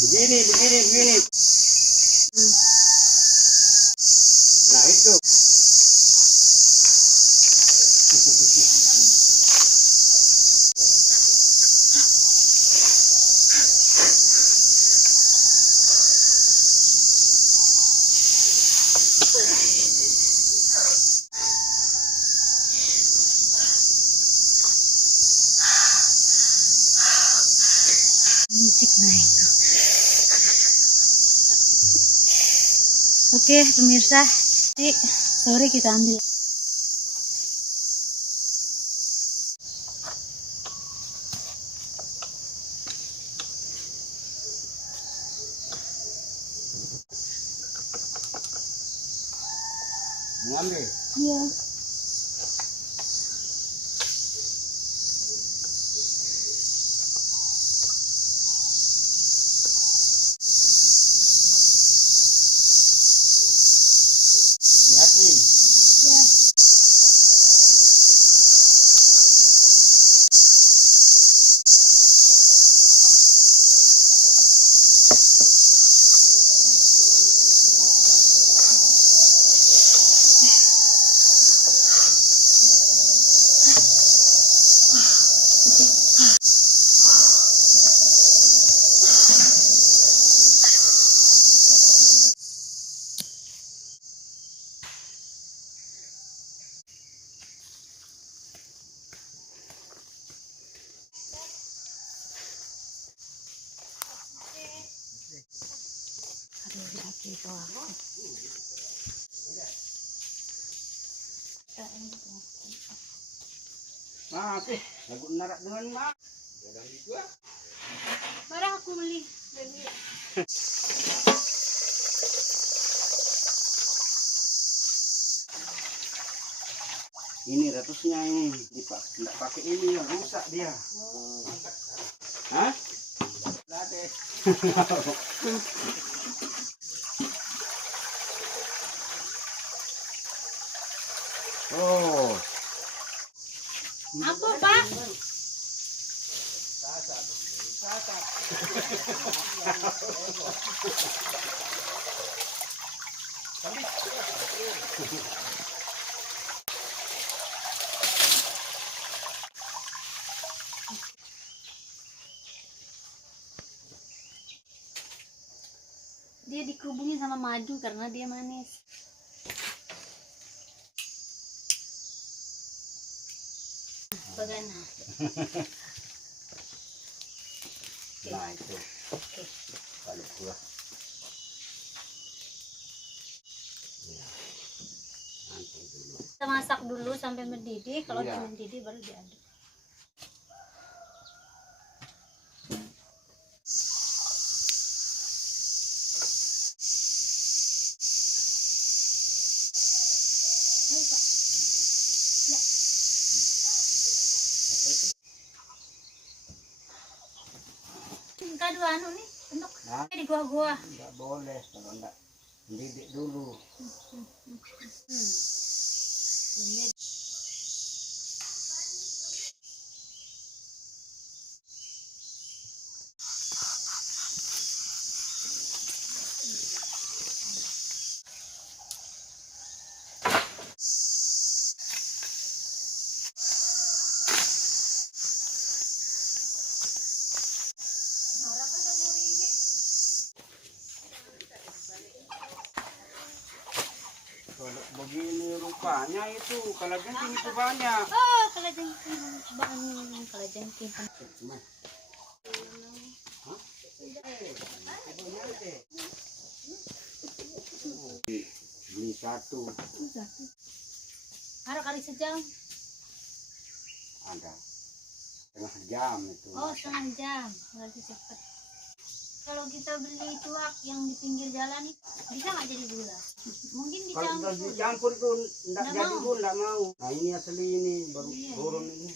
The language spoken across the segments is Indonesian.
Begini. Nah itu. Licik nah itu. Oke pemirsa, sore kita ambil. Mau ambil? Iya. Hati-hati. Iya. Aduh, kaki itu aku. Masih, lagu narak dengan mak. Kadang juga. Barang aku beli. Ini ratusnya ini tidak pakai ini yang rusak dia. Oh. Hah? Lade. Oh. Apa, Pak? Dia dikerubungin sama madu karena dia manis. Bagaimana? Nah itu. Oke. Balik gua. Kita masak dulu sampai mendidih. Kalau Iya. udah mendidih baru diaduk. Ayo, Pak. Ya. Kado anu nih, bentuk Nah, di gua-gua. enggak boleh kalau enggak mendidih dulu. Ini Kalau begini rupanya itu kalau jengking itu banyak. oh, kalajengking bahan kalajengking. Nah. Hah? Beli satu. Satu. Harap kali sejam. Ada setengah jam itu. Oh, setengah jam. Berarti cepet. Kalau kita beli tuak yang di pinggir jalan itu bisa nggak jadi gula? Mungkin Kalau udah dicampur. dicampur itu enggak Nggak jadi mau. pun enggak mau. Nah ini asli ini baru Iya, turun ini.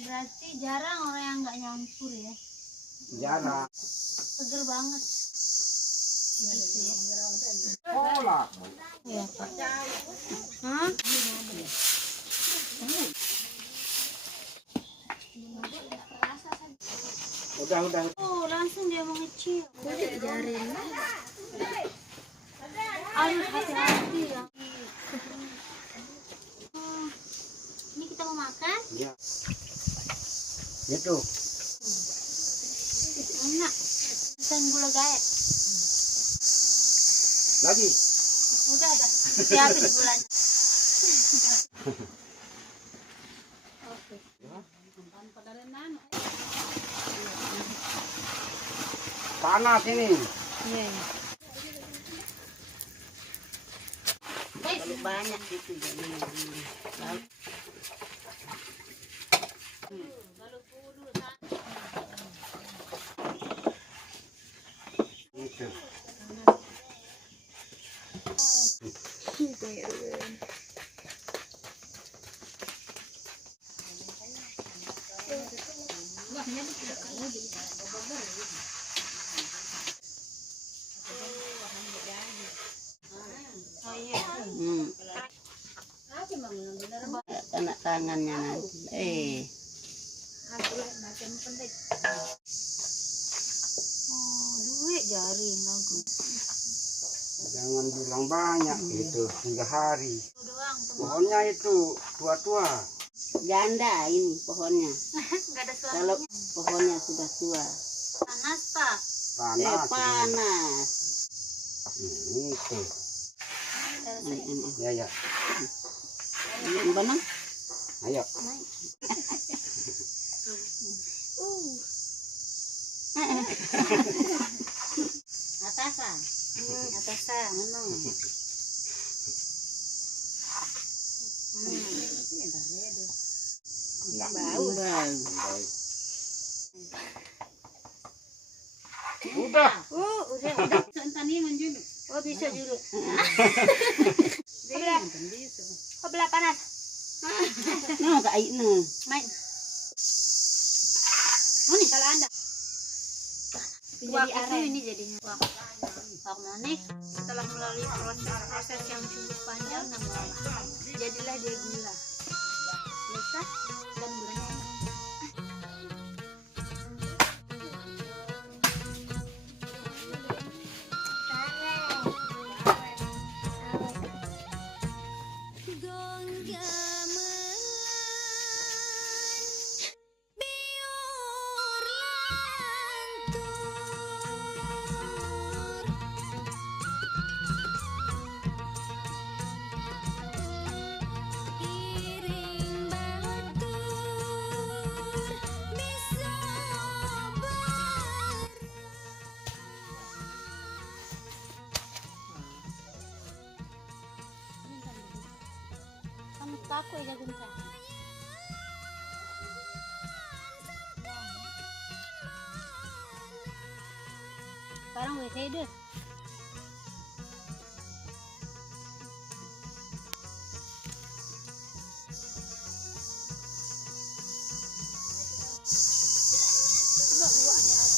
Berarti jarang orang yang nggak nyampur ya. Jarang. Seger banget. Gitu ya. Kolak. Iya, Pak. Hah? Udah. Oh, langsung dia mengecil. Jarin. Aduh, hati-hati ya. Oh, ini kita mau makan? Ya. Itu. Enak. Pesan gula gaet. Lagi. Udah. Siapin gulanya. Oke. Panas ini. Iya. Banyak itu jadi Itu. Oh iya. kena tangannya nanti. Oh, duit jaring lagu. Jangan bilang banyak itu 3 hari. Itu doang tuh. Pohonnya itu tua-tua. Janda ini pohonnya. Enggak ada Kalau suaranya. pohonnya sudah tua. Panas, Pak. Panas. Panas. Itu. Ini. Ya. Ini mana? Ayo. Atasan. Atasan. Bau. Udah. Udah. Tani manjulu. Oh, bisa dulu. Belah panas. Nah, kayak ini. Main. Ini kalau Anda. Jadi aren ini jadinya. Wak manik setelah melalui proses yang cukup panjang dan melelahkan, jadilah dia gula. Lezat dan gulanya enak. Kamu takut ya gentar. Sekarang WC deh. Coba buat.